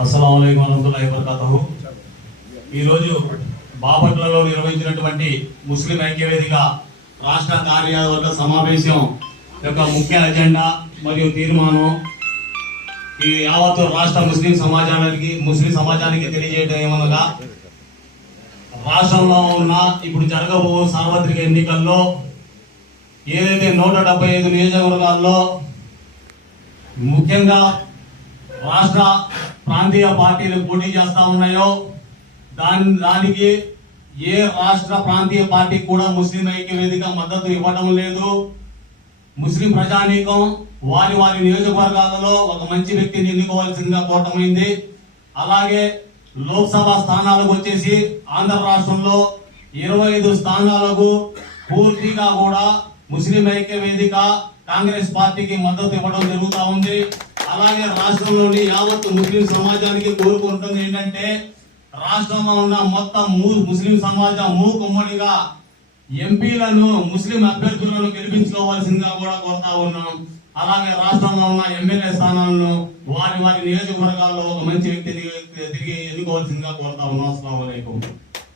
అస్సలం వరహమతుల్లాహి వబర్కాతుహు. ఈరోజు బాపట్లలో నిర్వహించినటువంటి ముస్లిం ఐక్యవేదిక రాష్ట్ర కార్యవర్గ సమావేశం యొక్క ముఖ్య ఎజెండా మరియు తీర్మానం ఈ యావత్ రాష్ట్ర ముస్లిం సమాజానికి ముస్లిం సమాజానికి తెలియజేయడం ఏమనగా రాష్ట్రంలో ఉన్న ఇప్పుడు జరగబో సార్వత్రిక ఎన్నికల్లో ఏదైతే నూట డెబ్బై ఐదు నియోజకవర్గాల్లో ముఖ్యంగా రాష్ట్ర ప్రాంతీయ పార్టీలు పోటీ చేస్తా ఉన్నాయో దాని దానికి ఏ రాష్ట్ర ప్రాంతీయ పార్టీ కూడా ముస్లిం ఐక్య వేదిక మద్దతు ఇవ్వడం లేదు. ముస్లిం ప్రజానీకం వారి వారి నియోజకవర్గాలలో ఒక మంచి వ్యక్తిని ఎన్నుకోవాల్సిందిగా కోటమైంది అలాగే లోక్సభ స్థానాలకు వచ్చేసి ఆంధ్ర రాష్ట్రంలో ఇరవై ఐదు స్థానాలకు పూర్తిగా కూడా ముస్లిం ఐక్య వేదిక కాంగ్రెస్ పార్టీకి మద్దతు ఇవ్వడం జరుగుతూ అలాగే రాష్ట్రంలోని యావత్ ముస్లిం సమాజానికి కోరుకుంటుంది ఏంటంటే రాష్ట్రంలో ఉన్న మొత్తం ముస్లిం సమాజం మూకుమ్మడిగా ఎంపీలను ముస్లిం అభ్యర్థులను గెలిపించుకోవాల్సిందిగా కూడా కోరుతా ఉన్నాం. అలాగే రాష్ట్రంలో ఉన్న ఎమ్మెల్యే స్థానాలను వారి వారి నియోజకవర్గాల్లో ఒక మంచి వ్యక్తిని తిరిగి ఎన్నుకోవాల్సిందిగా కోరుతా ఉన్నాం. అస్సలం